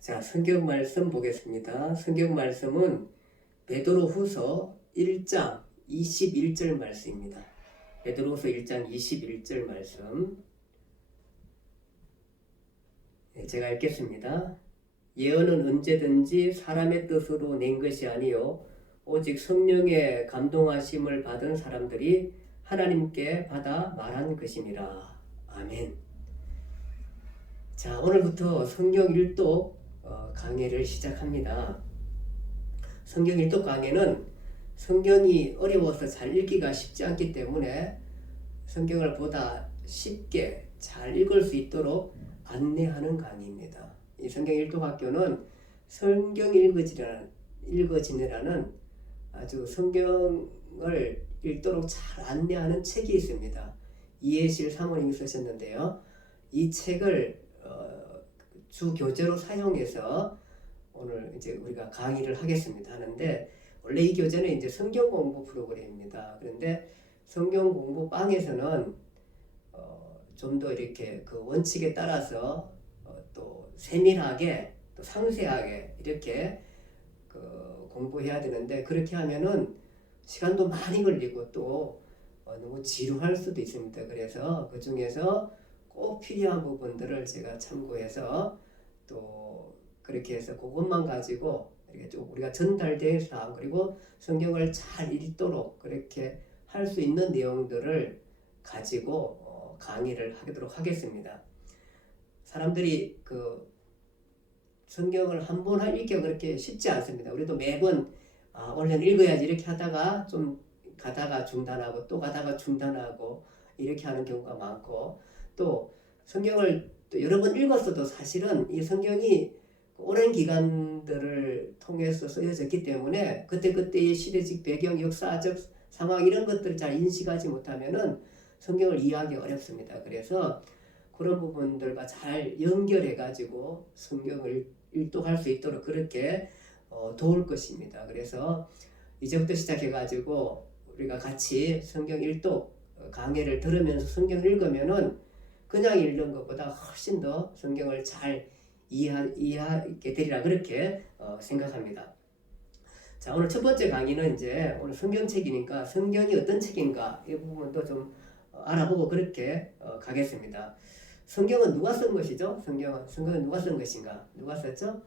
자, 성경 말씀 보겠습니다. 성경 말씀은 베드로후서 1장 21절 말씀입니다. 베드로후서 1장 21절 말씀. 제가 읽겠습니다. 예언은 언제든지 사람의 뜻으로 낸 것이 아니요 오직 성령의 감동하심을 받은 사람들이 하나님께 받아 말한 것임이라. 아멘. 자, 오늘부터 성경 일독 강해를 시작합니다. 성경 일독 강해는 성경이 어려워서 잘 읽기가 쉽지 않기 때문에 성경을 보다 쉽게 잘 읽을 수 있도록 안내하는 강의입니다. 이 성경 일독 학교는 성경 읽어지느라는 아주 성경을 읽도록 잘 안내하는 책이 있습니다. 이해실 사모님이 쓰셨는데요. 이 책을 주 교재로 사용해서 오늘 이제 우리가 강의를 하겠습니다. 하는데 원래 이 교재는 이제 성경 공부 프로그램입니다. 그런데 성경 공부 방에서는 좀 더 이렇게 그 원칙에 따라서 또 세밀하게 또 상세하게 이렇게 공부해야 되는데 그렇게 하면은 시간도 많이 걸리고 또 너무 지루할 수도 있습니다. 그래서 그 중에서 꼭 필요한 부분들을 제가 참고해서 또 그렇게 해서 그것만 가지고 이렇게 좀 우리가 전달된 사항 그리고 성경을 잘 읽도록 그렇게 할 수 있는 내용들을 가지고 강의를 하도록 하겠습니다. 사람들이 그 성경을 한 번 읽기가 그렇게 쉽지 않습니다. 우리도 매번 오늘 읽어야지 이렇게 하다가 좀 가다가 중단하고 또 가다가 중단하고 이렇게 하는 경우가 많고 또 성경을 또 여러 번 읽었어도 사실은 이 성경이 오랜 기간들을 통해서 쓰여졌기 때문에 그때그때의 시대적 배경, 역사적 상황 이런 것들을 잘 인식하지 못하면은 성경을 이해하기 어렵습니다. 그래서 그런 부분들과 잘 연결해 가지고 성경을 일독할 수 있도록 그렇게 도울 것입니다. 그래서 이제부터 시작해 가지고 우리가 같이 성경 일독 강해를 들으면서 성경을 읽으면은 그냥 읽는 것보다 훨씬 더 성경을 잘 이해하게 되리라 그렇게 생각합니다. 자, 오늘 첫 번째 강의는 이제 오늘 성경책이니까 성경이 어떤 책인가 이 부분도 좀 알아보고 그렇게 가겠습니다. 성경은 누가 쓴 것이죠? 성경은 누가 쓴 것인가? 누가 썼죠?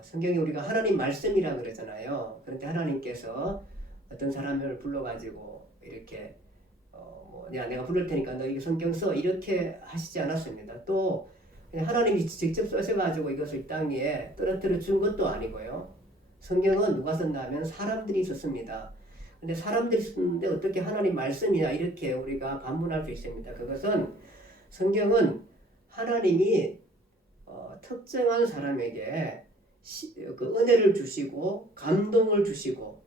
성경이 우리가 하나님 말씀이라 그러잖아요. 그런데 하나님께서 어떤 사람을 불러가지고 이렇게 야, 내가 부를 테니까 너 이 성경 써 이렇게 하시지 않았습니다. 또 하나님이 직접 쓰셔가지고 이것을 땅 위에 떨어뜨려 준 것도 아니고요. 성경은 누가 썼나 하면 사람들이 썼습니다. 근데 사람들이 썼는데 어떻게 하나님 말씀이냐 이렇게 우리가 반문할 수 있습니다. 그것은 성경은 하나님이 특정한 사람에게 그 은혜를 주시고 감동을 주시고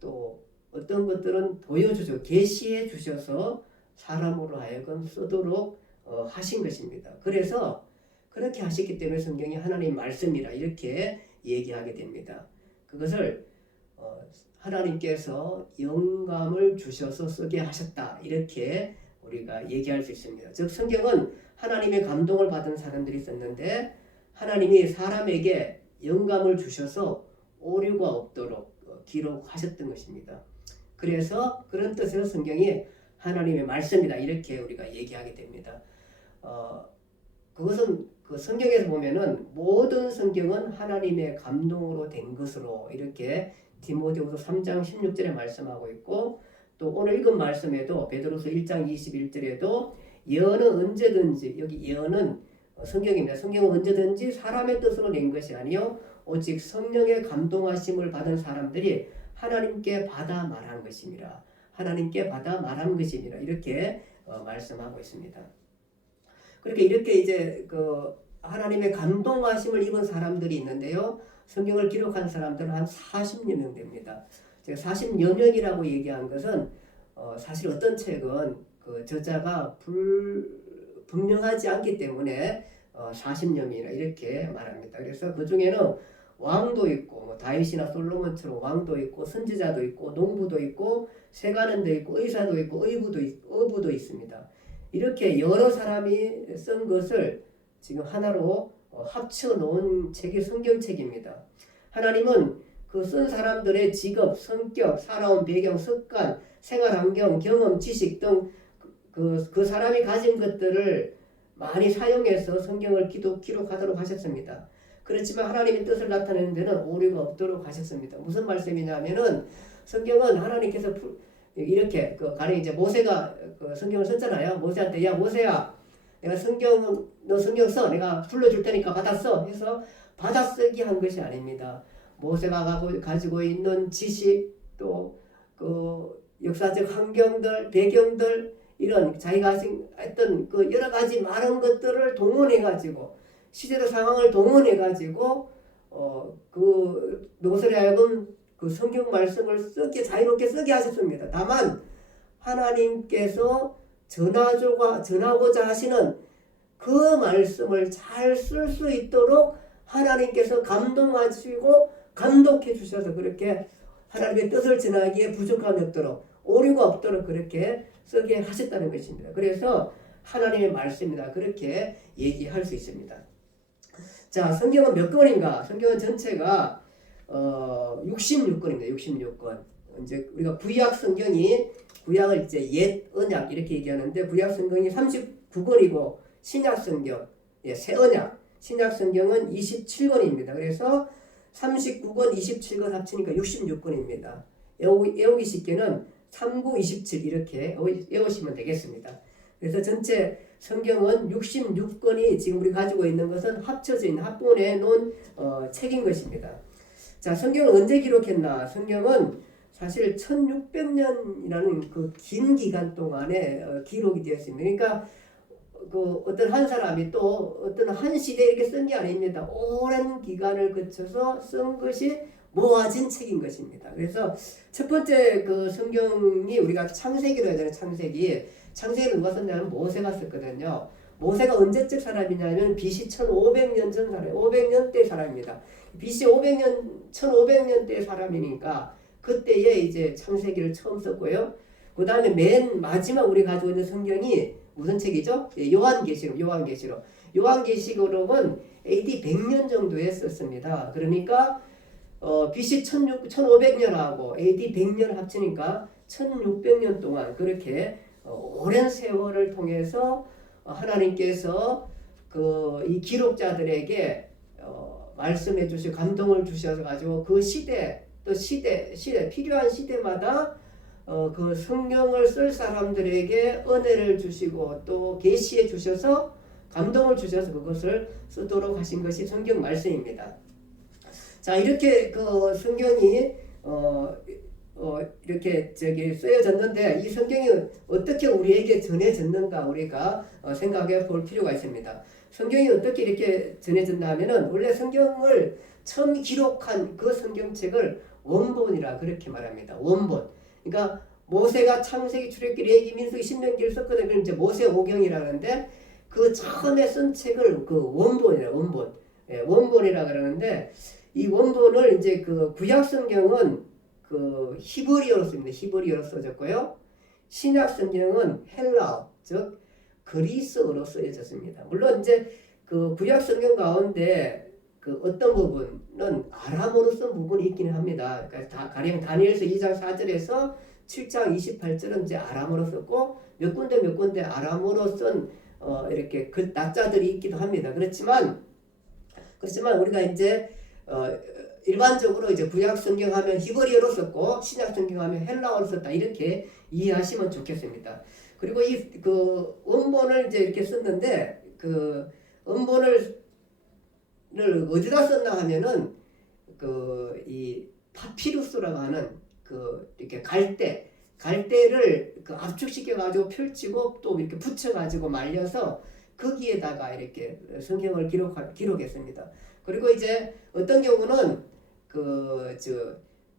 또 어떤 것들은 보여주셔 계시해 주셔서 사람으로 하여금 쓰도록 하신 것입니다. 그래서 그렇게 하셨기 때문에 성경이 하나님 말씀이라 이렇게 얘기하게 됩니다. 그것을 하나님께서 영감을 주셔서 쓰게 하셨다 이렇게 우리가 얘기할 수 있습니다. 즉 성경은 하나님의 감동을 받은 사람들이 썼는데 하나님이 사람에게 영감을 주셔서 오류가 없도록 기록하셨던 것입니다. 그래서 그런 뜻으로 성경이 하나님의 말씀이다 이렇게 우리가 얘기하게 됩니다. 그것은 그 성경에서 보면은 모든 성경은 하나님의 감동으로 된 것으로 이렇게 디모데후서 3장 16절에 말씀하고 있고 또 오늘 읽은 말씀에도 베드로서 1장 21절에도 예언은 언제든지 여기 예언은 성경입니다. 성경은 언제든지 사람의 뜻으로 낸 것이 아니요 오직 성령의 감동하심을 받은 사람들이 하나님께 받아 말한 것입니다. 하나님께 받아 말한 것입니다. 이렇게 말씀하고 있습니다. 그렇게 이렇게 이제 그 하나님의 감동하심을 입은 사람들이 있는데요. 성경을 기록한 사람들은 한 40여 명 됩니다. 제가 40여 명이라고 얘기한 것은 사실 어떤 책은 그 저자가 분명하지 않기 때문에 40여 명이나 이렇게 말합니다. 그래서 그 중에는 왕도 있고 뭐 다윗이나 솔로몬처럼 왕도 있고 선지자도 있고 농부도 있고 세관원도 있고 의사도 있고 어부도 있습니다. 이렇게 여러 사람이 쓴 것을 지금 하나로 합쳐 놓은 책이 성경책입니다. 하나님은 그 쓴 사람들의 직업, 성격, 살아온 배경, 습관, 생활 환경, 경험, 지식 등 그 사람이 가진 것들을 많이 사용해서 성경을 기록하도록 하셨습니다. 그렇지만 하나님의 뜻을 나타내는 데는 오류가 없도록 하셨습니다. 무슨 말씀이냐면은 성경은 하나님께서 이렇게 가령 이제 모세가 성경을 썼잖아요. 모세한테 야 모세야 내가 너 성경 써 내가 불러줄 테니까 받아 써 해서 받아 쓰기 한 것이 아닙니다. 모세가 가지고 있는 지식 또 그 역사적 환경들 배경들 이런 자기가 했던 그 여러 가지 많은 것들을 동원해 가지고 시대적 상황을 동원해 가지고 그 모세를 하여금 그 성경 말씀을 자유롭게 쓰게 하셨습니다. 다만 하나님께서 전하고자 하시는 그 말씀을 잘 쓸 수 있도록 하나님께서 감동하시고 감독해 주셔서 그렇게 하나님의 뜻을 전하기에 부족함이 없도록 오류가 없도록 그렇게 쓰게 하셨다는 것입니다. 그래서 하나님의 말씀이다 그렇게 얘기할 수 있습니다. 자, 성경은 몇 권인가? 성경은 전체가 66권입니다. 66권. 이제 우리가 구약 성경이 구약을 이제 옛 언약 이렇게 얘기하는데 구약 성경이 39권이고 신약 성경 새 언약 신약 성경은 27권입니다. 그래서 39권 27권 합치니까 66권입니다. 외우기 쉽게는 39, 27 이렇게 외우시면 되겠습니다. 그래서 전체 성경은 66권이 지금 우리 가지고 있는 것은 합쳐져 있는 합본해 놓은 책인 것입니다. 자, 성경을 언제 기록했나? 성경은 사실 1600년이라는 그 긴 기간 동안에 기록이 되었습니다. 그러니까 그 어떤 한 사람이 또 어떤 한 시대에 이렇게 쓴 게 아닙니다. 오랜 기간을 거쳐서 쓴 것이 모아진 책인 것입니다. 그래서 첫 번째 그 성경이 우리가 창세기로 해야 되는 창세기를 누가 썼냐면 모세가 썼거든요. 모세가 언제적 사람이냐면 BC 1500년 전 사람, 500년대 사람입니다. BC 1500년대 사람이니까 그때에 이제 창세기를 처음 썼고요. 그 다음에 맨 마지막 우리 가지고 있는 성경이 무슨 책이죠? 요한계시록은 AD 100년 정도에 썼습니다. 그러니까 BC 1500년하고 AD 100년 합치니까 1600년 동안 그렇게 오랜 세월을 통해서 하나님께서 이 기록자들에게 말씀해 주시고 감동을 주셔서 가지고 그 시대 필요한 시대마다 그 성경을 쓸 사람들에게 은혜를 주시고 또 계시해 주셔서 감동을 주셔서 그것을 쓰도록 하신 것이 성경 말씀입니다. 자, 이렇게 그 성경이 이렇게 쓰여졌는데 이 성경이 어떻게 우리에게 전해졌는가 우리가 생각해 볼 필요가 있습니다. 성경이 어떻게 이렇게 전해졌나 하면은 원래 성경을 처음 기록한 그 성경책을 원본이라 그렇게 말합니다. 원본. 그러니까 모세가 창세기, 출애굽기, 레위기, 민수기, 신명기를 썼거든요. 그럼 이제 모세오경이라 하는데 그 처음에 쓴 책을 그 원본이라 그러는데 이 원본을 이제 그 구약 성경은 그 히브리어로 씁니다. 히브리어로 써졌고요. 신약 성경은 헬라어, 즉 그리스어로 쓰여졌습니다. 물론 이제 그 구약 성경 가운데 그 어떤 부분은 아람어로 쓴 부분이 있기는 합니다. 그러니까 가령 다니엘서 2장 4절에서 7장 28절은 이제 아람어로 썼고 몇 군데 아람어로 쓴 이렇게 그 낙자들이 있기도 합니다. 그렇지만 우리가 이제 일반적으로 이제 구약 성경 하면 히브리어로 썼고 신약 성경 하면 헬라어로 썼다 이렇게 이해하시면 좋겠습니다. 그리고 이 그 원본을 이제 이렇게 썼는데 그 원본을 어디다 썼나 하면은 이 파피루스라고 하는 이렇게 갈대를 압축시켜 가지고 펼치고 또 이렇게 붙여 가지고 말려서 거기에다가 이렇게 성경을 기록했습니다. 그리고 이제 어떤 경우는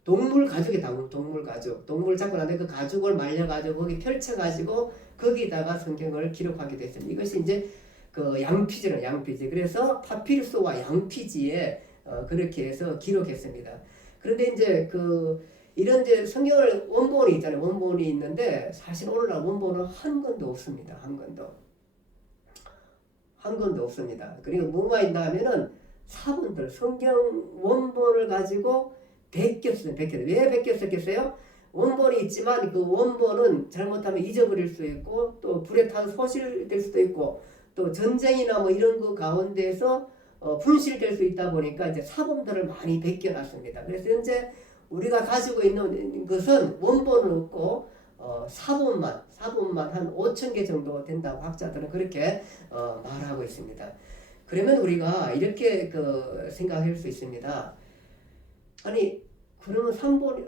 동물 잡고 나는데 그 가죽을 말려 가지고 거기 펼쳐 가지고 거기다가 성경을 기록하게 됐습니다. 이것이 이제 양피지. 그래서 파피루스와 양피지에 그렇게 해서 기록했습니다. 그런데 이제 이런 이제 성경을 원본이 있잖아요. 원본이 있는데 사실 오늘날 원본은 한 권도 없습니다. 한 한 권도 없습니다. 그리고 뭐가 있나 하면은 사본들, 성경 원본을 가지고 베꼈어요. 왜 베꼈었겠어요? 원본이 있지만 그 원본은 잘못하면 잊어버릴 수 있고 또 불에 탄 소실될 수도 있고 또 전쟁이나 뭐 이런 거 가운데서 분실될 수 있다 보니까 이제 사본들을 많이 베껴놨습니다. 그래서 현재 우리가 가지고 있는 것은 원본은 없고 사본만 한 5천 개 정도 된다고 학자들은 그렇게 말하고 있습니다. 그러면 우리가 이렇게 생각할 수 있습니다. 아니 그러면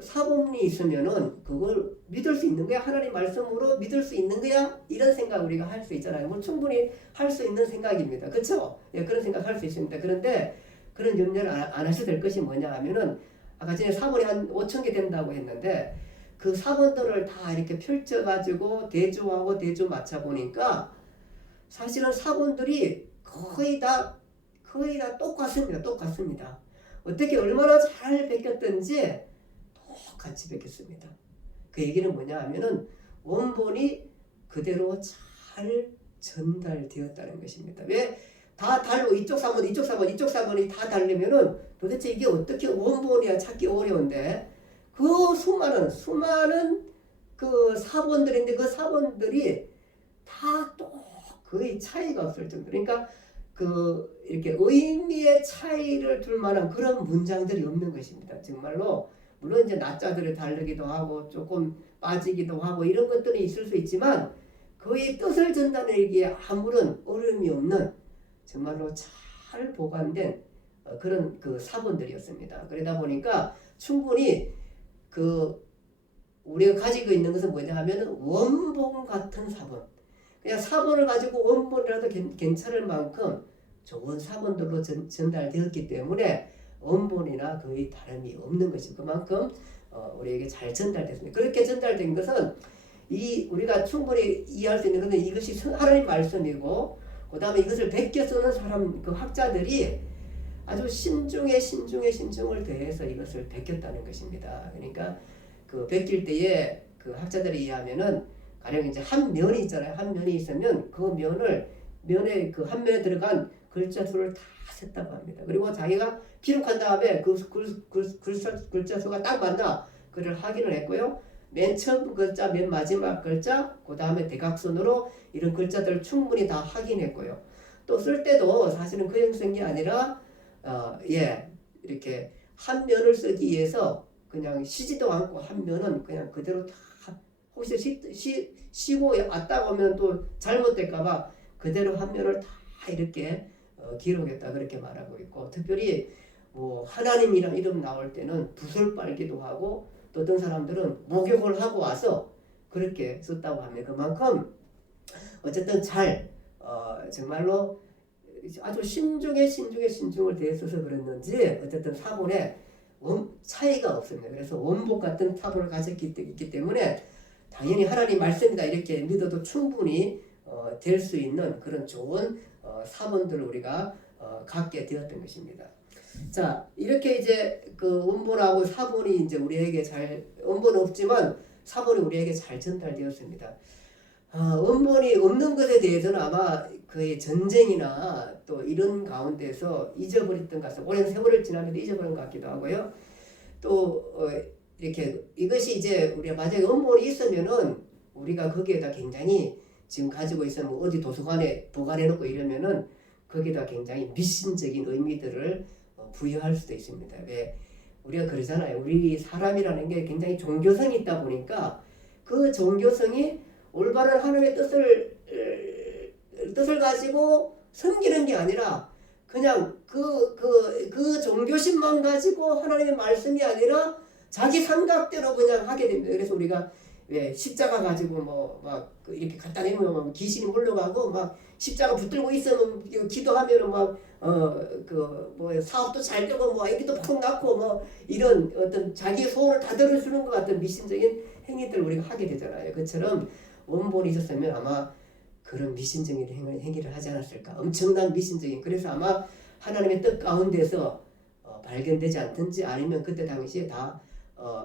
사본이 있으면은 그걸 믿을 수 있는 거야? 하나님 말씀으로 믿을 수 있는 거야? 이런 생각 우리가 할 수 있잖아요. 뭐 충분히 할 수 있는 생각입니다. 그렇죠? 예, 그런 생각 할 수 있습니다. 그런데 그런 염려를 안 하셔도 될 것이 뭐냐 하면은 아까 전에 사본이 한 5천 개 된다고 했는데 그 사본들을 다 이렇게 펼쳐가지고 대조하고 대조 맞춰 보니까 사실은 사본들이 거의 다 똑같습니다. 어떻게 얼마나 잘 베꼈든지 똑같이 베꼈습니다. 그 얘기는 뭐냐 하면은 원본이 그대로 잘 전달되었다는 것입니다. 왜 다 달로 이쪽 사본이 다 다르면은 도대체 이게 어떻게 원본이야 찾기 어려운데 그 수많은 그 사본들인데 그 사본들이 다 거의 차이가 없을 정도. 그러니까 이렇게 의미의 차이를 둘 만한 그런 문장들이 없는 것입니다. 정말로 물론 이제 낮자들이 다르기도 하고 조금 빠지기도 하고 이런 것들이 있을 수 있지만 거의 뜻을 전달하기에 아무런 어려움이 없는 정말로 잘 보관된 그런 사본들이었습니다. 그러다 보니까 충분히 우리가 가지고 있는 것은 뭐냐 하면 원본 같은 사본. 그냥 사본을 가지고 원본이라도 괜찮을 만큼 좋은 사본들로 전달되었기 때문에 원본이나 거의 다름이 없는 것이 그만큼 우리에게 잘 전달됐습니다. 그렇게 전달된 것은 우리가 충분히 이해할 수 있는 것은 이것이 하나님 말씀이고 그 다음에 이것을 베껴 쓰는 사람 학자들이 아주 신중을 더해서 이것을 베꼈다는 것입니다. 그러니까 베낄 때에 학자들이 이해하면은 가령 이제 한 면이 있잖아요. 한 면이 있으면 그 면에 한 면에 들어간 글자 수를 다 셌다고 합니다. 그리고 자기가 기록한 다음에 글자 수가 딱 맞나 그를 확인을 했고요. 맨 처음 글자, 맨 마지막 글자, 그 다음에 대각선으로 이런 글자들을 충분히 다 확인했고요. 또 쓸 때도 사실은 그 형식이 아니라 이렇게 한 면을 쓰기 위해서 그냥 쉬지도 않고 한 면은 그냥 그대로 다 혹시 쉬고 왔다 오면 또 잘못될까봐 그대로 한 면을 다 이렇게 기록했다 그렇게 말하고 있고 특별히 뭐 하나님이란 이름 나올 때는 붓을 빨기도 하고 또 어떤 사람들은 목욕을 하고 와서 그렇게 썼다고 합니다. 그만큼 어쨌든 정말로 아주 신중을 대해서 그랬는지 어쨌든 사본에 차이가 없습니다. 그래서 원복 같은 사본을 가졌기 때문에 당연히 하나님 말씀이다 이렇게 믿어도 충분히 될 수 있는 그런 좋은 사본들을 우리가 갖게 되었던 것입니다. 자, 이렇게 이제 원본하고 사본이 이제 우리에게 원본은 없지만 사본이 우리에게 잘 전달되었습니다. 원본이 없는 것에 대해서는 아마 그의 전쟁이나 또 이런 가운데서 잊어버렸던 것 같아요. 오랜 세월을 지나면서 잊어버린 것 같기도 하고요. 또 이렇게 이것이 이제 우리가 만약에 원본이 있으면은 우리가 거기에다 굉장히 지금 가지고 있으면 어디 도서관에 보관해 놓고 이러면은 거기다 굉장히 미신적인 의미들을 부여할 수도 있습니다. 왜 우리가 그러잖아요. 우리 사람이라는 게 굉장히 종교성이 있다 보니까 그 종교성이 올바른 하나님의 뜻을 가지고 섬기는 게 아니라 그냥 그 종교심만 가지고 하나님의 말씀이 아니라 자기 생각대로 그냥 하게 됩니다. 그래서 우리가 왜 십자가 가지고 막 이렇게 갖다 내면 귀신이 몰려가고 막 십자가 붙들고 있으면 기도하면은 사업도 잘 되고 아기도 푹 낳고 이런 어떤 자기 소원을 다 들어주는 것 같은 미신적인 행위들을 우리가 하게 되잖아요. 그처럼 원본이 있었으면 아마 그런 미신적인 행위를 하지 않았을까. 엄청난 미신적인. 그래서 아마 하나님의 뜻 가운데서 발견되지 않든지 아니면 그때 당시에 다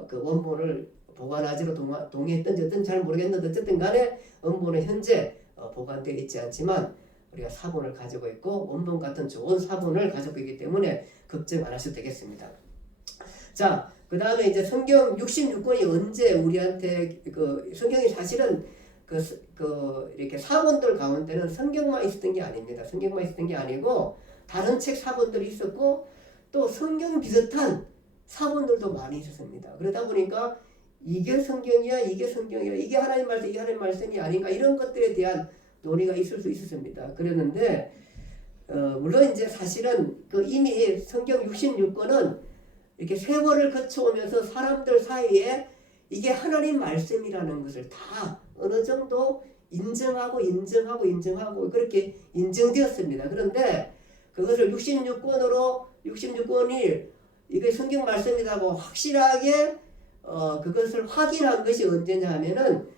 그 원본을 보관하지로 동의했든지 어떤 잘 모르겠는데 어쨌든 간에 원본은 현재 보관되어 있지 않지만 우리가 사본을 가지고 있고 원본 같은 좋은 사본을 가지고 있기 때문에 걱정 안 하셔도 되겠습니다. 자, 그 다음에 이제 성경 66권이 언제 우리한테 그 성경이 사실은 이렇게 사본들 가운데는 성경만 있었던 게 아닙니다. 성경만 있었던 게 아니고 다른 책 사본들이 있었고 또 성경 비슷한 사본들도 많이 있었습니다. 그러다 보니까 이게 성경이야, 이게 성경이야, 이게 하나님 말씀, 이게 하나님 말씀이 아닌가 이런 것들에 대한 논의가 있을 수 있었습니다. 그랬는데 물론 이제 사실은 그 이미 성경 66권은 이렇게 세월을 거쳐오면서 사람들 사이에 이게 하나님 말씀이라는 것을 다 어느 정도 인정하고 그렇게 인정되었습니다. 그런데 그것을 66권이 이게 성경 말씀이라고 확실하게 그것을 확인한 것이 언제냐 하면은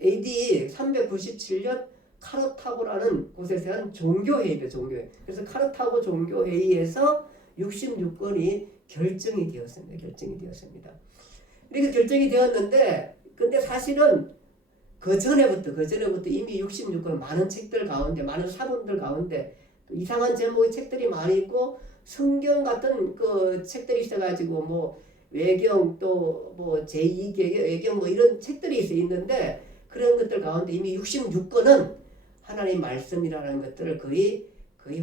AD 397년 카르타고라는 곳에서 한 종교회의입니다. 종교회. 그래서 카르타고 종교회의에서 66권이 결정이 되었습니다. 이렇게 결정이 되었는데 근데 사실은 그 전에부터 이미 66권 많은 책들 가운데 많은 사본들 가운데 이상한 제목의 책들이 많이 있고 성경 같은 그 책들이 있어가지고 뭐 외경 또 뭐 제2계경 외경 뭐 이런 책들이 있는데 그런 것들 가운데 이미 66권은 하나님 말씀이라는 것들을 거의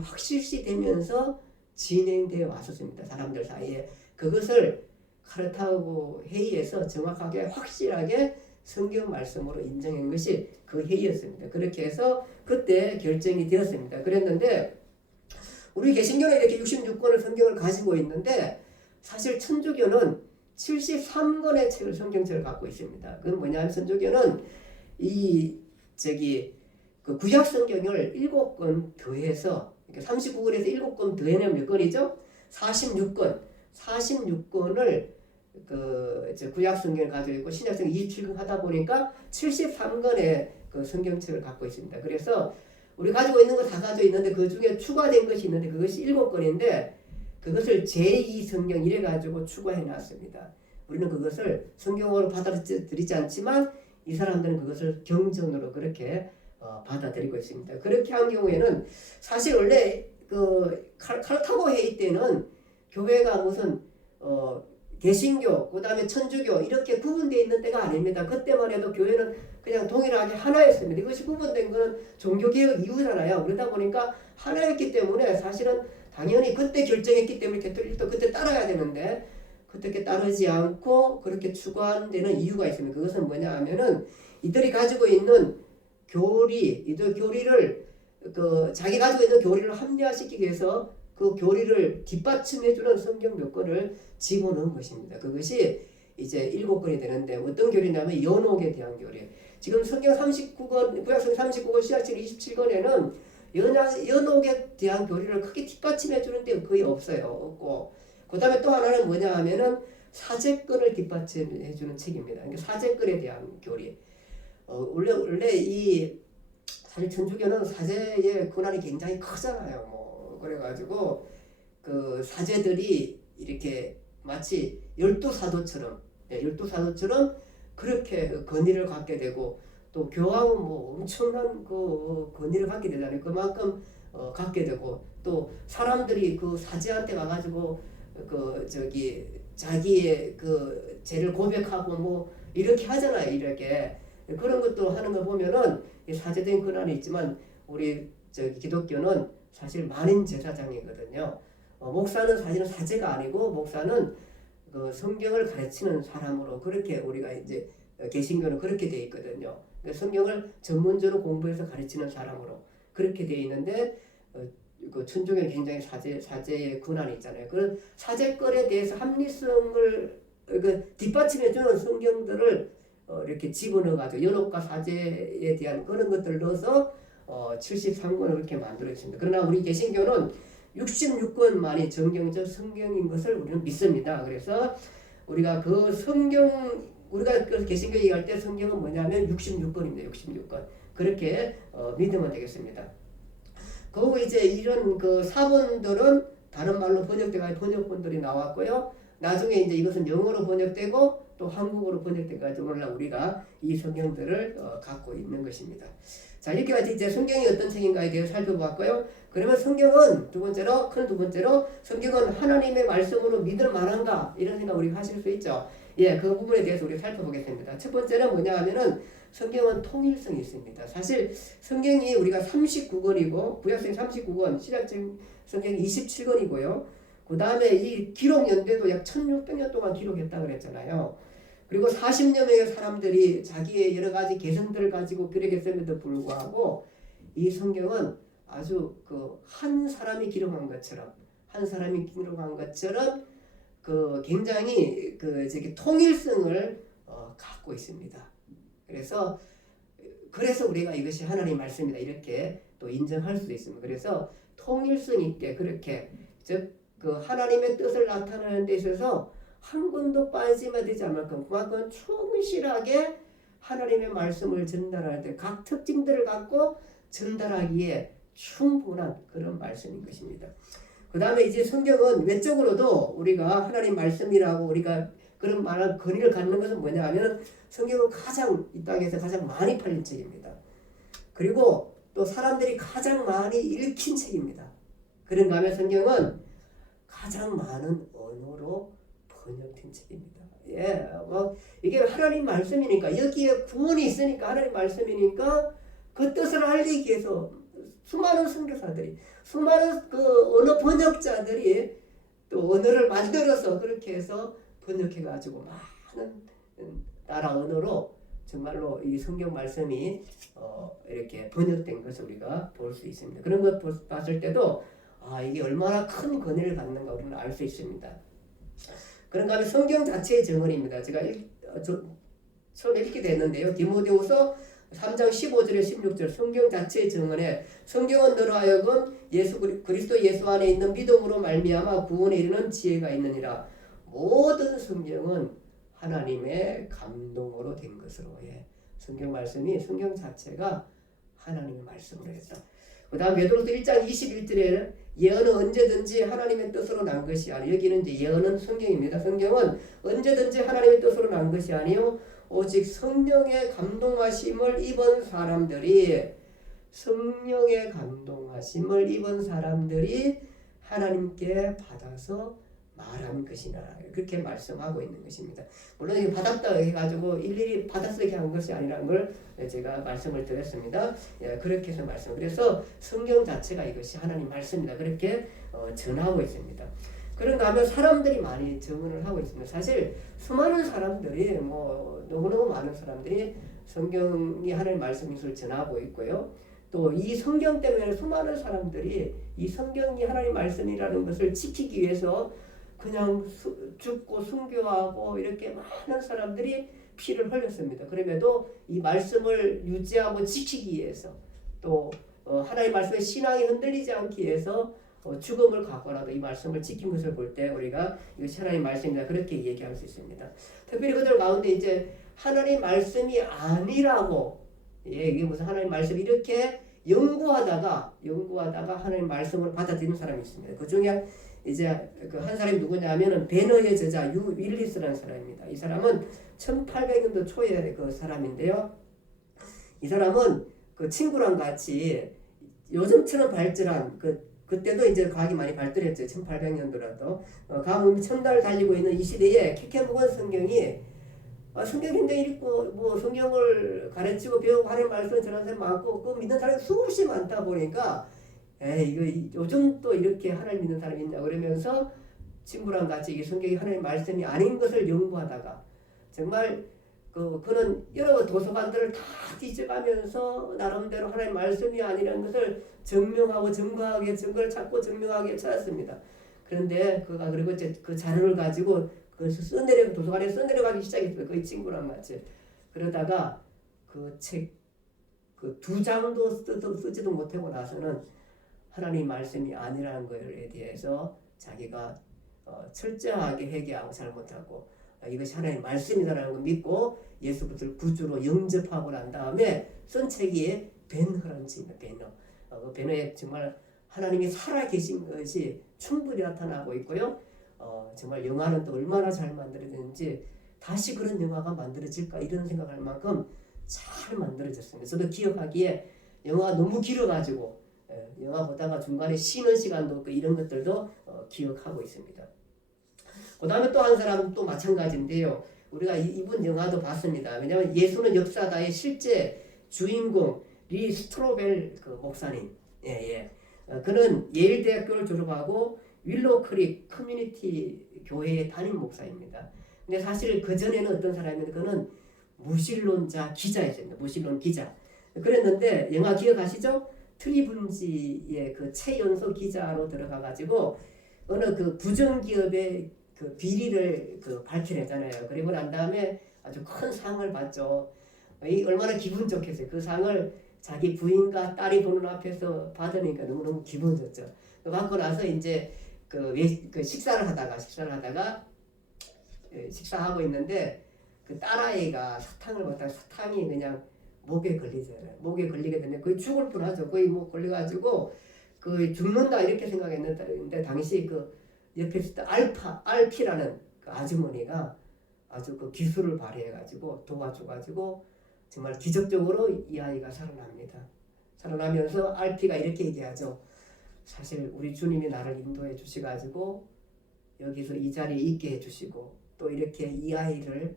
확실시되면서 진행되어 왔었습니다. 사람들 사이에 그것을 카르타고 회의에서 정확하게 확실하게 성경 말씀으로 인정한 것이 그 회의였습니다. 그렇게 해서 그때 결정이 되었습니다. 그랬는데 우리 개신교는 이렇게 66권의 성경을 가지고 있는데 사실 천주교는 73권의 책을 성경책을 갖고 있습니다. 그건 뭐냐면 천주교는 그 구약 성경을 7권 더해서 39권에서 7권 더해내면 몇 권이죠? 46권을 구약 성경을 가지고 있고 신약 성경 27권 하다 보니까 73권의 그 성경책을 갖고 있습니다. 그래서 우리 가지고 있는 거 다 가지고 있는데 그 중에 추가된 것이 있는데 그것이 7권인데 그것을 제2성경 이래 가지고 추가해 놨습니다. 우리는 그것을 성경으로 받아들이지 않지만 이 사람들은 그것을 경전으로 그렇게 받아들이고 있습니다. 그렇게 한 경우에는 사실 원래 그 카르타고 회의 때는 교회가 무슨 개신교, 그 다음에 천주교 이렇게 구분되어 있는 때가 아닙니다. 그때만 해도 교회는 그냥 동일하게 하나였습니다. 이것이 구분된 것은 종교개혁 이후잖아요. 그러다 보니까 하나였기 때문에 사실은 당연히 그때 결정했기 때문에 개톨릭도 그때 따라야 되는데 그때 따르지 않고 그렇게 추구하는 데는 이유가 있습니다. 그것은 뭐냐 하면은 이들이 가지고 있는 이들 교리를 자기 가지고 있는 교리를 합리화시키기 위해서 그 교리를 뒷받침해주는 성경 몇 권을 집어넣은 것입니다. 그것이 이제 7권이 되는데 어떤 교리냐면 연옥에 대한 교리. 지금 성경 39권, 구약성 39권, 신약성 27권에는 연옥에 대한 교리를 크게 뒷받침해주는 데 거의 없고 그 다음에 또 하나는 뭐냐 하면은 사제권을 뒷받침해주는 책입니다. 그러니까 사제권에 대한 교리. 원래 사실 천주교는 사제의 권한이 굉장히 크잖아요. 그래가지고 그 사제들이 이렇게 마치 12사도처럼 그렇게 권위를 갖게 되고 또 교황은 엄청난 그 권위를 갖게 되잖아요. 그만큼 갖게 되고 또 사람들이 그 사제한테 가가지고 자기의 그 죄를 고백하고 이렇게 하잖아요. 이렇게 그런 것도 하는 거 보면은 사제된 권한이 있지만 우리 기독교는 사실 만인 제사장이거든요. 목사는 사실은 사제가 아니고 목사는 그 성경을 가르치는 사람으로 그렇게 우리가 이제 개신교는 그렇게 돼 있거든요. 성경을 전문적으로 공부해서 가르치는 사람으로 그렇게 돼 있는데 그 천주교는 굉장히 사제의 권한이 있잖아요. 그런 사제권에 대해서 합리성을 뒷받침해주는 성경들을 이렇게 집어넣어가지고 연옥과 사제에 대한 그런 것들을 넣어서 73권을 그렇게 만들어있습니다. 그러나 우리 개신교는 66권만이 정경적 성경인 것을 우리는 믿습니다. 그래서 우리가 우리가 개신교 얘기할 때 성경은 뭐냐면 66권입니다. 66권. 그렇게 믿으면 되겠습니다. 그리고 이제 이런 그 사본들은 다른 말로 번역돼가 번역본들이 나왔고요. 나중에 이제 이것은 영어로 번역되고 또 한국어로 번역돼가지고 오늘날 우리가 이 성경들을 갖고 있는 것입니다. 자, 이렇게 같이 이제 성경이 어떤 책인가에 대해서 살펴보았고요. 그러면 성경은 두 번째로 성경은 하나님의 말씀으로 믿을 만한가 이런 생각 우리가 하실 수 있죠. 예, 그 부분에 대해서 우리가 살펴보겠습니다. 첫 번째는 뭐냐 하면은 성경은 통일성이 있습니다. 사실 성경이 우리가 39권이고 구약성경 39권, 신약성경이 27권이고요. 그 다음에 이 기록 연대도 약 1600년 동안 기록했다 그랬잖아요. 그리고 40여 명의 사람들이 자기의 여러 가지 개성들을 가지고 기록했음에도 불구하고 이 성경은 아주 한 사람이 기록한 것처럼 굉장히 통일성을 갖고 있습니다. 그래서 우리가 이것이 하나님의 말씀이다 이렇게 또 인정할 수도 있습니다. 그래서 통일성 있게 그렇게 하나님의 뜻을 나타내는 데 있어서 한 권도 빠지면 되지 않을 만큼 그만큼 충실하게 하나님의 말씀을 전달할 때 각 특징들을 갖고 전달하기에 충분한 그런 말씀인 것입니다. 그 다음에 이제 성경은 외적으로도 우리가 하나님 말씀이라고 우리가 그런 말할 권위를 갖는 것은 뭐냐 하면 성경은 이 땅에서 가장 많이 팔린 책입니다. 그리고 또 사람들이 가장 많이 읽힌 책입니다. 그런가 하면 성경은 가장 많은 언어로 번역된 책입니다. 예, 이게 하나님 말씀이니까 여기에 구원이 있으니까 하나님 말씀이니까 그 뜻을 알리기 위해서 수많은 선교사들이 수많은 언어 번역자들이 또 언어를 만들어서 그렇게 해서 번역해 가지고 많은 나라 언어로 정말로 이 성경 말씀이 이렇게 번역된 것을 우리가 볼 수 있습니다. 그런 것 봤을 때도 이게 얼마나 큰 권위를 갖는가 우리는 알 수 있습니다. 그런가 하면 성경 자체의 정언입니다. 제가 처음에 읽게 됐는데요. 디모데후서 3장 15절에 16절 성경 자체의 정언에 성경은 너로 하여금 그리스도 예수 안에 있는 믿음으로 말미암아 구원에 이르는 지혜가 있느니라. 모든 성경은 하나님의 감동으로 된 것으로 성경 말씀이 성경 자체가 하나님의 말씀으로 했다. 그 다음 베드로서 1장 21절에 예언은 언제든지 하나님의 뜻으로 난 것이 아니요. 여기는 이제 예언은 성경입니다. 성경은 언제든지 하나님의 뜻으로 난 것이 아니요. 오직 성령의 감동하심을 입은 사람들이 하나님께 받아서 말한 것이나 그렇게 말씀하고 있는 것입니다. 물론 이거 받았다 해가지고 일일이 받아서 이렇게 한 것이 아니라는 걸 제가 말씀을 드렸습니다. 그렇게 해서 그래서 성경 자체가 이것이 하나님 말씀이다 그렇게 전하고 있습니다. 그런가 하면 사람들이 많이 증언을 하고 있습니다. 사실 수많은 사람들이 너무너무 많은 사람들이 성경이 하나님 말씀인 것을 전하고 있고요. 또 이 성경 때문에 수많은 사람들이 이 성경이 하나님 말씀이라는 것을 지키기 위해서 그냥 죽고 순교하고 이렇게 많은 사람들이 피를 흘렸습니다. 그럼에도 이 말씀을 유지하고 지키기 위해서 또 하나님 말씀의 신앙이 흔들리지 않기 위해서 죽음을 갖고라도 이 말씀을 지킨 것을 볼 때 우리가 이것이 하나님 말씀이다 그렇게 얘기할 수 있습니다. 특별히 그들 가운데 이제 하나님 말씀이 아니라고 이게 무슨 하나님 말씀 이렇게 연구하다가 하나님 말씀을 받아들이는 사람이 있습니다. 그 중에 이제 한 사람이 누구냐면은 배너의 저자 윌리스라는 사람입니다. 이 사람은 1800년도 초에 그 사람인데요. 이 사람은 그 친구랑 같이 요즘처럼 발전한 그때도 이제 과학이 많이 발달했죠. 1800년도라도 가뭄이 천달 달리고 있는 이 시대에 캐캐묵은 성경이 성경 굉장히 읽고 성경을 가르치고 배우고 하나님 말씀을 전하는 사람이 많고 그 믿는 사람이 수없이 많다 보니까 이거 요즘 또 이렇게 하나님 믿는 사람이 있냐 그러면서 친구랑 같이 이 성경이 하나님 말씀이 아닌 것을 연구하다가 정말 그는 여러 도서관들을 다 뒤져가면서 나름대로 하나님 말씀이 아니라는 것을 증거를 찾고 증명하게 찾았습니다. 그런데 그리고 이제 그 자료를 가지고 도서관에 써내려가기 시작했어요. 그 친구랑 같이. 그러다가 그 책, 2장도 쓰지도 못하고 나서는 하나님 말씀이 아니라는 것에 대해서 자기가 철저하게 회개하고 잘못하고 이것이 하나님 말씀이다라는 걸 믿고 예수 그리스도를 구주로 영접하고 난 다음에 쓴 책이 벤허라는 책입니다. 벤허에 정말 하나님이 살아계신 것이 충분히 나타나고 있고요. 정말 영화는 또 얼마나 잘 만들어졌는지 다시 그런 영화가 만들어질까 이런 생각할 만큼 잘 만들어졌습니다. 저도 기억하기에 영화가 너무 길어가지고 영화 보다가 중간에 쉬는 시간도 없고 이런 것들도 기억하고 있습니다. 그 다음에 또 한 사람 또 마찬가지인데요. 우리가 이분 영화도 봤습니다. 왜냐하면 예수는 역사다의 실제 주인공 리 스트로벨 그 목사님, 그는 예일 대학교를 졸업하고 윌로우 크릭 커뮤니티 교회의 담임 목사입니다. 근데 사실 그 전에는 어떤 사람이면 그는 무신론자 기자였습니다. 무신론 기자. 그랬는데 영화 기억하시죠? 트리분지의 그 최연소 기자로 들어가가지고 어느 그 부정기업의 그 비리를 그 밝혀내잖아요. 그리고 난 다음에 아주 큰 상을 받죠. 이 얼마나 기분 좋겠어요. 그 상을 자기 부인과 딸이 보는 앞에서 받으니까 너무너무 기분 좋죠. 받고 나서 이제 그 식사를 하다가 식사하고 있는데 그 딸아이가 사탕을 먹다가 사탕이 그냥 목에 걸리잖아요. 목에 걸리게 되면 거의 죽을 뻔하죠. 거의 뭐 걸려가지고 그 죽는다 이렇게 생각했는데 당시 그 옆에 있었던 알피라는 그 아주머니가 아주 그 기술을 발휘해가지고 도와줘가지고 정말 기적적으로 이 아이가 살아납니다. 살아나면서 알피가 이렇게 얘기하죠. 사실 우리 주님이 나를 인도해 주시가지고 여기서 이 자리에 있게 해주시고 또 이렇게 이 아이를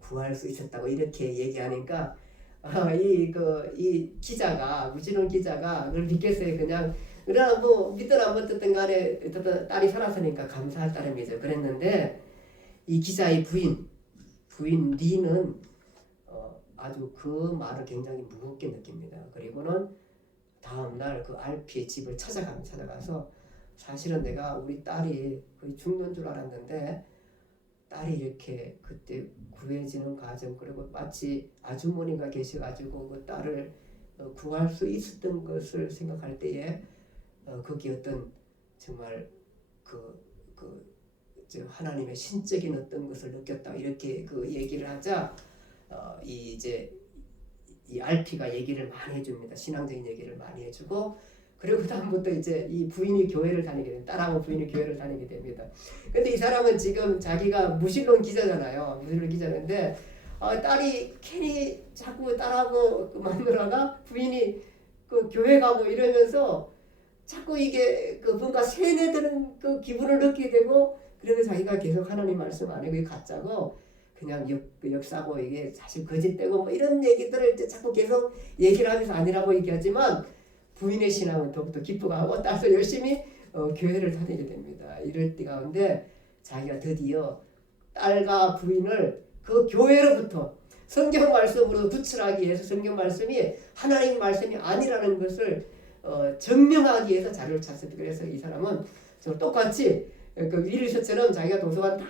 구할 수 있었다고 이렇게 얘기하니까 이 기자가 무신론 기자가 그걸 믿겠어요. 그러나 뭐 믿든 안 믿든 간에 어쨌든 딸이 살았으니까 감사할 따름이죠. 그랬는데 이 기자의 부인 리는 아주 그 말을 굉장히 무겁게 느낍니다. 그리고는 다음날 그 알피의 집을 찾아가서 사실은 내가 우리 딸이 거의 죽는 줄 알았는데 딸이 이렇게 그때 구해지는 과정 그리고 마치 아주머니가 계셔가지고 그 딸을 구할 수 있었던 것을 생각할 때에 거기 어떤 정말 하나님의 신적인 어떤 것을 느꼈다 이렇게 그 얘기를 하자 이 알피가 얘기를 많이 해줍니다. 신앙적인 얘기를 많이 해주고 그리고 다음부터 이제 이 부인이 교회를 다니게 됩니다. 딸하고 부인이 교회를 다니게 됩니다. 근데 이 사람은 지금 자기가 무신론 기자잖아요. 무신론 기자인데 딸이 괜히 자꾸 딸하고 그 마누라가 부인이 그 교회 가고 이러면서 자꾸 이게 그 뭔가 세뇌되는 그 기분을 느끼게 되고 그래서 자기가 계속 하나님 말씀 안 해고 가짜고 그냥 역사고 이게 사실 거짓되고 뭐 이런 얘기들을 이제 자꾸 계속 얘기를 하면서 아니라고 얘기하지만 부인의 신앙은 더욱더 기쁘고 딸도 열심히 교회를 다니게 됩니다. 이럴 때 가운데 자기가 드디어 딸과 부인을 그 교회로부터 성경 말씀으로 구출하기 위해서 성경 말씀이 하나님 말씀이 아니라는 것을 증명하기 위해서 자료를 찾습니다. 그래서 이 사람은 똑같이 그 윌리셔처럼 자기가 도서관 다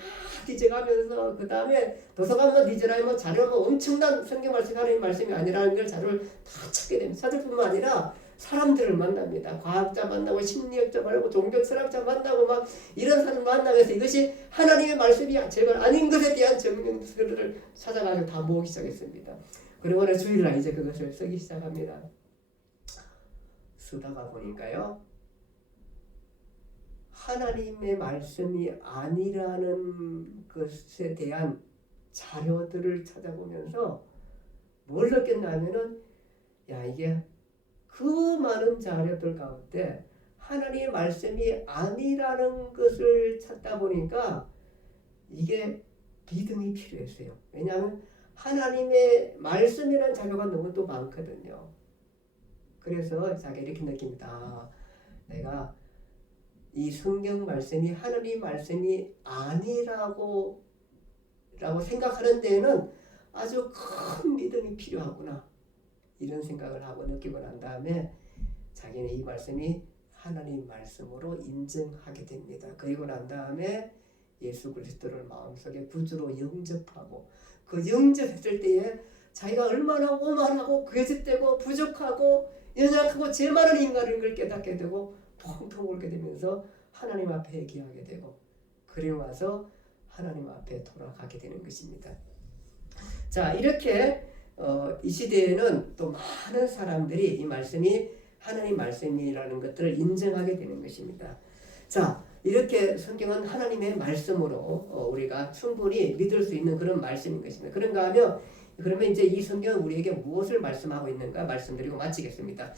뒤져가면서 그 다음에 도서관만 뒤져라면 자료가 엄청난 성경 말씀 하나님 말씀이 아니라는 걸 자료를 다 찾게 됩니다. 사들뿐만 아니라 사람들을 만납니다. 과학자 만나고 심리학자 만나고 종교 철학자 만나고 막 이런 사람 만나면서 이것이 하나님의 말씀이 제발 아닌 것에 대한 증명서를 찾아가지고 다 모으기 시작했습니다. 그리고는 주일날 이제 그것을 쓰기 시작합니다. 쓰다가 보니까요. 하나님의 말씀이 아니라는 것에 대한 자료들을 찾아보면서 뭘 느꼈냐면은 이게 그 많은 자료들 가운데 하나님의 말씀이 아니라는 것을 찾다 보니까 이게 믿음이 필요했어요. 왜냐하면 하나님의 말씀이라는 자료가 너무 또 많거든요. 그래서 자기가 이렇게 느낍니다. 내가 이 성경 말씀이 하나님 말씀이 아니라고 생각하는 데에는 아주 큰 믿음이 필요하구나 이런 생각을 하고 느끼고 난 다음에 자기는 이 말씀이 하나님 말씀으로 인정하게 됩니다. 그리고 난 다음에 예수 그리스도를 마음속에 구주로 영접하고 그 영접했을 때에 자기가 얼마나 오만하고 거짓되고 부족하고 연약하고 죄 많은 인간인 걸 깨닫게 되고 통통 울게 되면서 하나님 앞에 얘기하게 되고 그리고 와서 하나님 앞에 돌아가게 되는 것입니다. 자, 이렇게 이 시대에는 또 많은 사람들이 이 말씀이 하나님 말씀이라는 것들을 인정하게 되는 것입니다. 자, 이렇게 성경은 하나님의 말씀으로 우리가 충분히 믿을 수 있는 그런 말씀인 것입니다. 그런가 하면 그러면 이제 이 성경은 우리에게 무엇을 말씀하고 있는가 말씀드리고 마치겠습니다.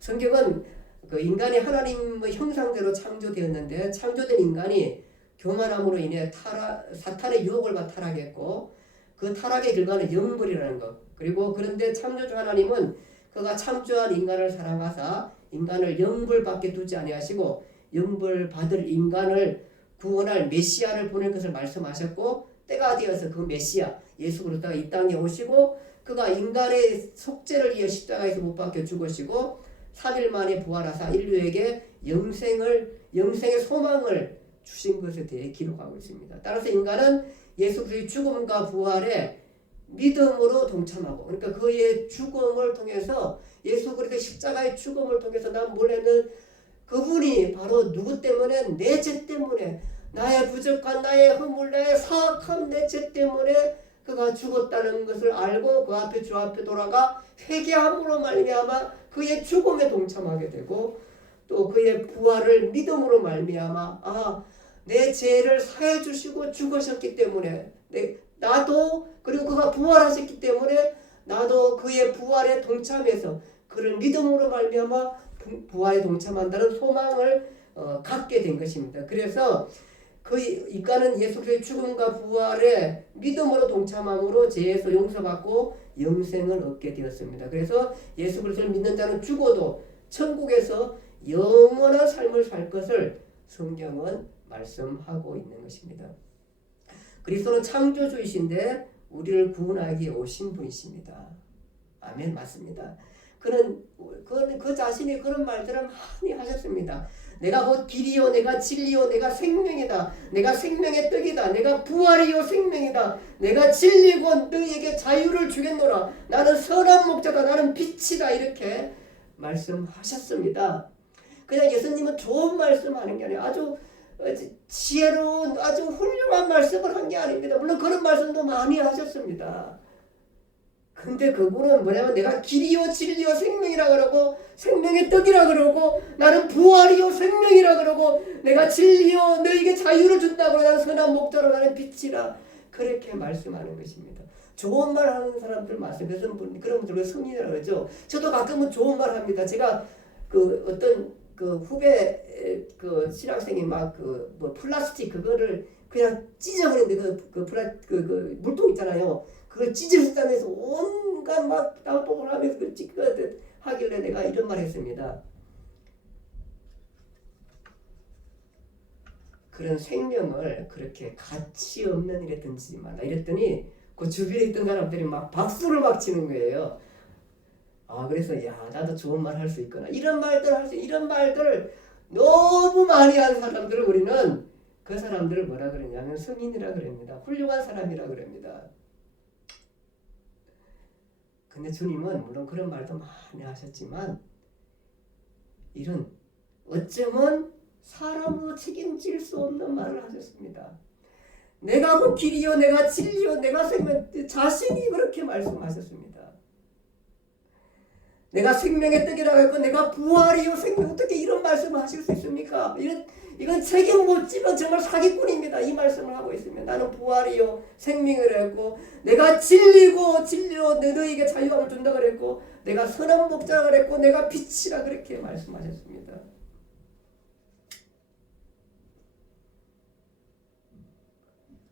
성경은 그 인간이 하나님의 형상대로 창조되었는데 창조된 인간이 교만함으로 인해 사탄의 유혹을 받아 타락했고 그 타락의 결과는 영벌이라는 것. 그리고 그런데 창조주 하나님은 그가 창조한 인간을 사랑하사 인간을 영벌받게 두지 아니하시고 영벌받을 인간을 구원할 메시아를 보낼 것을 말씀하셨고 때가 되어서 그 메시아 예수 그리스도가 이 땅에 오시고 그가 인간의 속죄를 위해 십자가에서 못 박혀 죽으시고 3일 만에 부활하사 인류에게 영생의 소망을 주신 것에 대해 기록하고 있습니다. 따라서 인간은 예수 그리스도의 죽음과 부활에 믿음으로 동참하고 그러니까 그의 죽음을 통해서 예수 그리스도의 십자가의 죽음을 통해서 난 몰래는 그분이 바로 누구 때문에 내 죄 때문에 나의 부족한 나의 허물 나의 사악한 내 죄 때문에 그가 죽었다는 것을 알고 그 앞에 주 앞에 돌아가 회개함으로 말미암아 그의 죽음에 동참하게 되고 또 그의 부활을 믿음으로 말미암아 내 죄를 사해 주시고 죽으셨기 때문에 나도 그리고 그가 부활하셨기 때문에 나도 그의 부활에 동참해서 그를 믿음으로 말미암아 부활에 동참한다는 소망을 갖게 된 것입니다. 그래서 그 인간은 예수 그리스도의 죽음과 부활에 믿음으로 동참함으로 죄에서 용서받고 영생을 얻게 되었습니다. 그래서 예수 그리스도를 믿는 자는 죽어도 천국에서 영원한 삶을 살 것을 성경은 말씀하고 있는 것입니다. 그리스도는 창조주이신데 우리를 구원하기 오신 분이십니다. 아멘. 맞습니다. 그는 그 자신이 그런 말들을 많이 하셨습니다. 내가 곧 길이요 내가 진리요 내가 생명이다. 내가 생명의 떡이다. 내가 부활이요 생명이다. 내가 진리고 너희에게 자유를 주겠노라. 나는 선한 목자다. 나는 빛이다. 이렇게 말씀하셨습니다. 그냥 예수님은 좋은 말씀하는 게 아니라 아주 지혜로운 아주 훌륭한 말씀을 한 게 아닙니다. 물론 그런 말씀도 많이 하셨습니다. 근데 그분은 뭐냐면 내가 길이요 진리요 생명이라 그러고 생명의 떡이라 그러고 나는 부활이요 생명이라 그러고 내가 진리요 너에게 자유를 준다고 나는 선한 목자로 나는 빛이라 그렇게 말씀하는 것입니다. 좋은 말 하는 사람들 많습니다. 그런 분들 성인이라고 그러죠. 저도 가끔은 좋은 말 합니다. 제가 그 어떤 그 후배 그 신학생이 막 그 뭐 플라스틱 그거를 그냥 찢어버리는데 그 물통 있잖아요. 그걸 찢어졌다면서 온갖 막 땀뽕을 하면서 그 찢거든 하길래 내가 이런 말 했습니다. 그런 생명을 그렇게 가치 없는 일에 던지지 말라 이랬더니 그 주변에 있던 사람들이 막 박수를 막 치는 거예요. 그래서 야 나도 좋은 말 할 수 있구나 이런 말들을 너무 많이 하는 사람들을 우리는 그 사람들을 뭐라 그러냐면 성인이라 그럽니다. 훌륭한 사람이라 그럽니다. 근데 주님은 물론 그런 말도 많이 하셨지만 이런 어쩌면 사람으로 책임질 수 없는 말을 하셨습니다. 내가 곧 길이요 내가 진리요 내가 생명 자신이 그렇게 말씀하셨습니다. 내가 생명의 떡이라고 했고 내가 부활이요 생명 어떻게 이런 말씀을 하실 수 있습니까? 이건 책임 못 지면 정말 사기꾼입니다. 이 말씀을 하고 있으면 나는 부활이요 생명이라 했고 내가 진리고 진리요 너희에게 자유함을 준다 그랬고 내가 선한 목자라 그랬고 내가 빛이라 그렇게 말씀하셨습니다.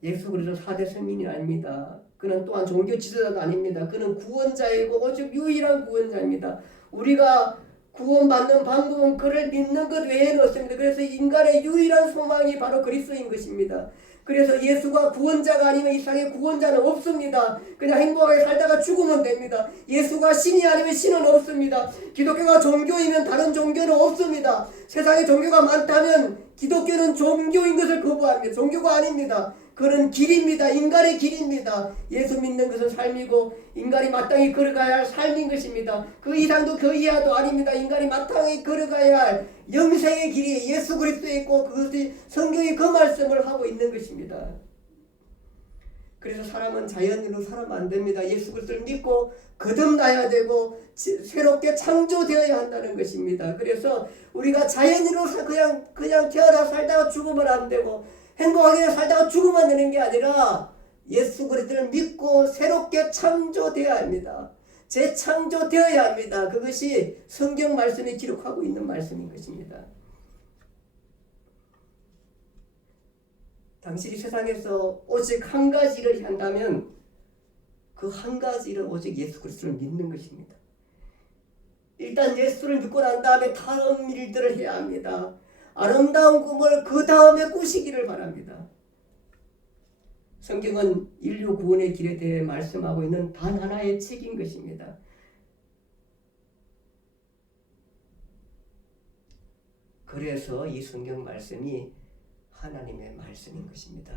예수 그리스도는 4대 성인이 아닙니다. 그는 또한 종교 지도자도 아닙니다. 그는 구원자이고 오직 유일한 구원자입니다. 우리가 구원받는 방법은 그를 믿는 것 외에는 없습니다. 그래서 인간의 유일한 소망이 바로 그리스도인 것입니다. 그래서 예수가 구원자가 아니면 이 세상에 구원자는 없습니다. 그냥 행복하게 살다가 죽으면 됩니다. 예수가 신이 아니면 신은 없습니다. 기독교가 종교이면 다른 종교는 없습니다. 세상에 종교가 많다면 기독교는 종교인 것을 거부합니다. 종교가 아닙니다. 그는 길입니다. 인간의 길입니다. 예수 믿는 것은 삶이고 인간이 마땅히 걸어가야 할 삶인 것입니다. 그 이상도 그 이하도 아닙니다. 인간이 마땅히 걸어가야 할 영생의 길이 예수 그리스도에 있고 그것이 성경이 그 말씀을 하고 있는 것입니다. 그래서 사람은 자연인으로 살아면 안 됩니다. 예수 그리스도를 믿고 거듭나야 되고 새롭게 창조되어야 한다는 것입니다. 그래서 우리가 자연인으로 그냥 태어나 살다가 죽으면 안 되고 행복하게 살다가 죽으면 되는 게 아니라 예수 그리스도를 믿고 새롭게 창조되어야 합니다. 재창조되어야 합니다. 그것이 성경 말씀이 기록하고 있는 말씀인 것입니다. 당신이 세상에서 오직 한 가지 일을 한다면 그 한 가지 일은 오직 예수 그리스도를 믿는 것입니다. 일단 예수를 믿고 난 다음에 다른 일들을 해야 합니다. 아름다운 꿈을 그 다음에 꾸시기를 바랍니다. 성경은 인류 구원의 길에 대해 말씀하고 있는 단 하나의 책인 것입니다. 그래서 이 성경 말씀이 하나님의 말씀인 것입니다.